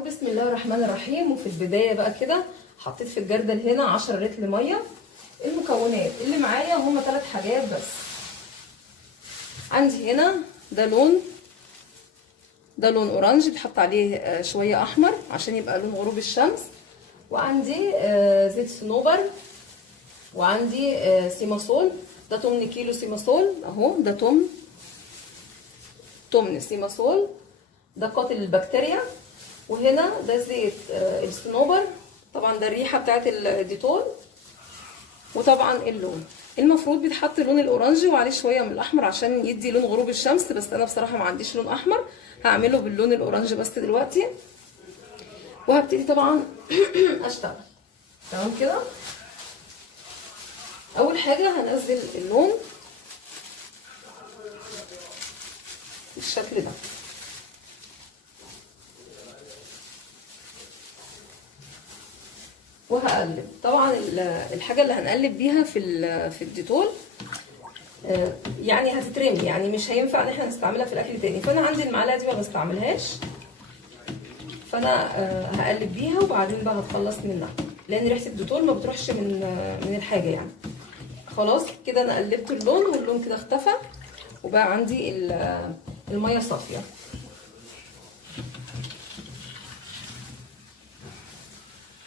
بسم الله الرحمن الرحيم. وفي البدايه بقى كده حطيت في الجردل هنا 10 لتر ميه. المكونات اللي معايا هما 3 حاجات بس. عندي هنا ده لون اورنج بتحط عليه شويه احمر عشان يبقى لون غروب الشمس. وعندي زيت صنوبر، وعندي سيماسول. ده 8 كيلو سيماسول اهو، ده تمن سيماسول، ده قاتل البكتيريا. وهنا ده زيت الصنوبر، طبعا ده الريحه بتاعت الديتول. وطبعا اللون المفروض بيتحط لون الاورنج وعليه شويه من الاحمر عشان يدي لون غروب الشمس، بس انا بصراحه ما عنديش لون احمر، هعمله باللون الاورنج بس دلوقتي. وهبتدي طبعا اشتغل. تمام كده. اول حاجه هنزل اللون بالشكل ده، وهقلب. طبعا الحاجه اللي هنقلب بيها في الديتول يعني هتترمي، يعني مش هينفع ان احنا نستعملها في الاكل تاني. فانا عندي المعلقه دي ما بستعملهاش، فانا هقلب بيها وبعدين بقى هتخلص منها، لان ريحه الديتول ما بتروحش من الحاجه يعني. خلاص كده انا قلبت اللون، واللون كده اختفى، وبقى عندي الميه صافيه.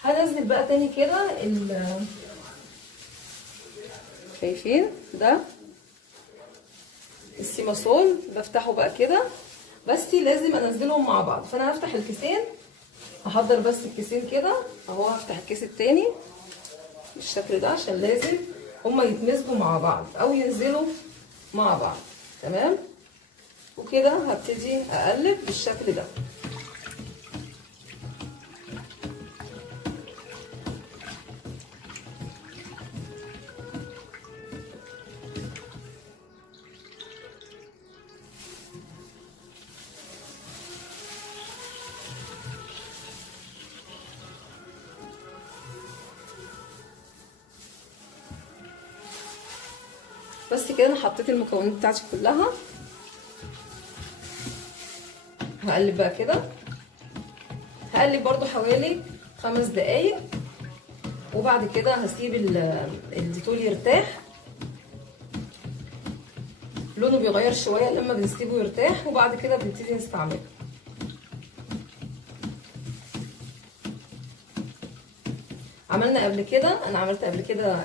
هنزل بقى تاني كده شايفين ده السيماسول، بفتحه بقى كده، بس لازم انزلهم مع بعض. فانا هفتح الكيسين، هحضر بس الكيسين كده اهو. هفتح الكيس التاني بالشكل ده عشان لازم هما يتمزجوا مع بعض او ينزلوا مع بعض. تمام. وكده هبتدي اقلب بالشكل ده. بس كده انا حطيت المكونات بتاعتي كلها. هقلب بقى كده، هقلب برضو حوالي 5 دقايق، وبعد كده هسيب الديتول يرتاح. لونه بيغير شويه لما بنسيبه يرتاح، وبعد كده بنبتدي نستعمله. عملنا قبل كده، انا عملت قبل كده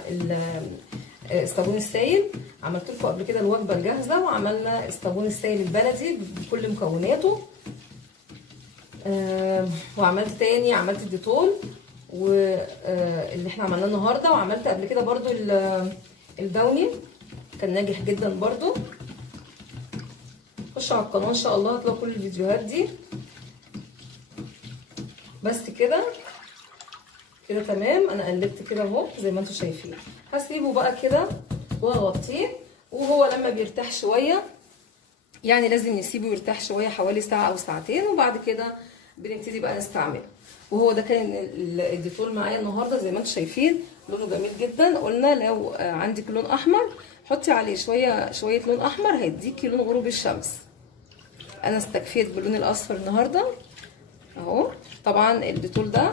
الصابون السائل، عملت لكم قبل كده الوجبه الجاهزه، وعملنا الصابون السائل البلدي بكل مكوناته. وعملت تاني، عملت الديتول واللي احنا عملناه النهارده، وعملت قبل كده برضو الداوني، كان ناجح جدا برضو. خشوا على القناه ان شاء الله هتلاقوا كل الفيديوهات دي. بس كده تمام. انا قلبت كده اهو زي ما انتم شايفين. هسيبه بقى كده واغطيه، وهو لما بيرتاح شويه، يعني لازم نسيبه يرتاح شويه حوالي ساعه او ساعتين، وبعد كده بنبتدي بقى نستعمله. وهو ده كان الديتول معايا النهارده زي ما انتم شايفين، لونه جميل جدا. قلنا لو عندك لون احمر حطي عليه شويه لون احمر، هيديكي لون غروب الشمس. انا استكفيت باللون الاصفر النهارده اهو. طبعا الديتول ده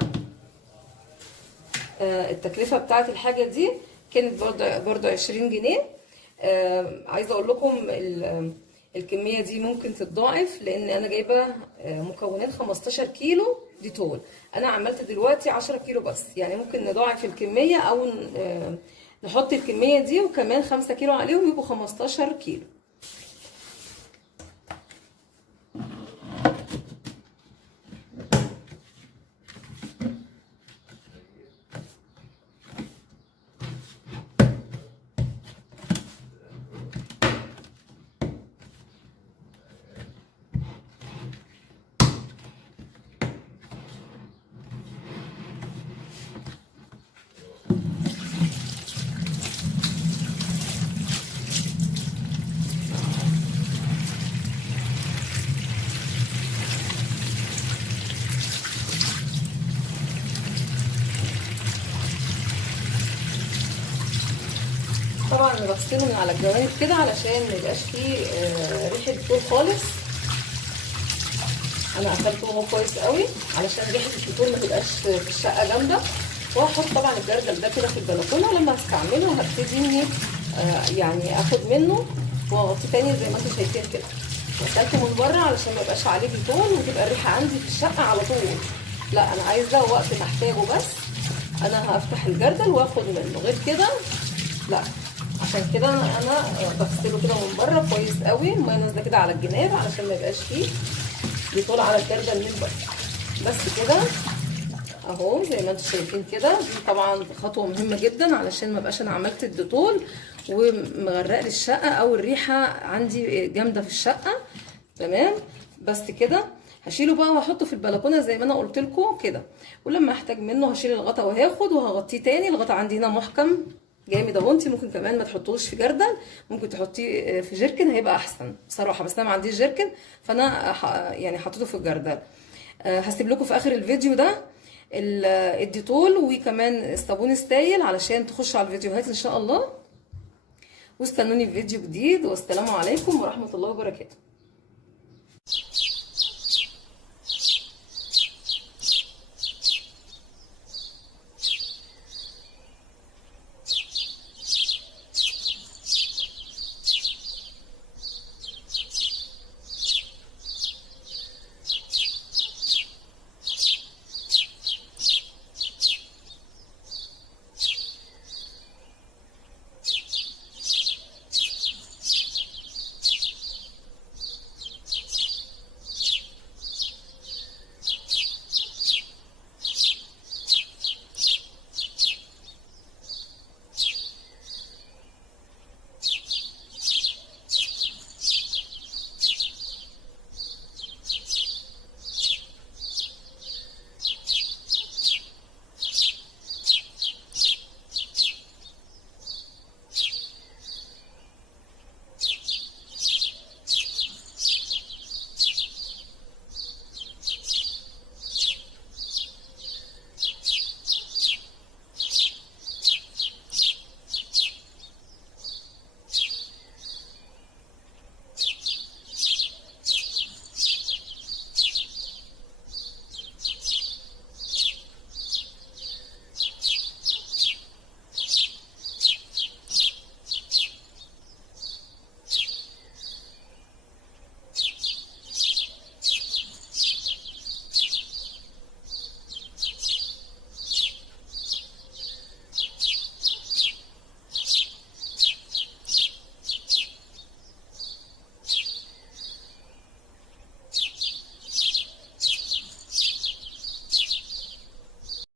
التكلفه بتاعت الحاجه دي كانت برضو 20 جنيه. عايزه اقول لكم الكميه دي ممكن تتضاعف، لان انا جايبه مكونات 15 كيلو ديتول. انا عملت دلوقتي 10 كيلو بس، يعني ممكن نضاعف الكميه، او نحط الكميه دي وكمان 5 كيلو عليهم يبقوا 15 كيلو. طبعا انا بغسله من على الجوانب كده علشان ما يبقاش فيه ريحه ديتول خالص. انا قفلته وهو كويس قوي علشان ريحه الديتول ما تبقاش في الشقه جامده. وهحط طبعا الجردل ده كده في البلكونه، ولما هستعمله هبتدي اني يعني اخد منه واغطيه تاني زي ما انتم شايفين كده. غسلته من بره علشان ما يبقاش عليه ديتول وتبقى الريحه عندي في الشقه على طول. لا انا عايزه وقت ما احتاجه بس انا هفتح الجردل واخد منه، غير كده لا. عشان كده انا بغسله كده من بره كويس قوي، الميه نازله كده على الجناب علشان ما يبقاش فيه ديتول على الجردل من بره. بس كده اهو زي ما انتم شايفين كده. دي طبعا خطوه مهمه جدا علشان ما بقاش انا عملت الديتول ومغرق لي الشقه او الريحه عندي جامده في الشقه. تمام. بس كده هشيله بقى واحطه في البلكونه زي ما انا قلت لكم كده، ولما احتاج منه هشيل الغطا وهاخد وهغطيه تاني. الغطا عندي هنا محكم جامد اهو. انت ممكن كمان ما تحطوش في جردل، ممكن تحطيه في جيركن هيبقى احسن بصراحه، بس انا ما عنديش جيركن فانا يعني حطيته في الجردل. هسيب لكم في اخر الفيديو ده الديتول وكمان الصابون السائل علشان تخشوا على الفيديوهات ان شاء الله. واستنوني في فيديو جديد، والسلام عليكم ورحمه الله وبركاته.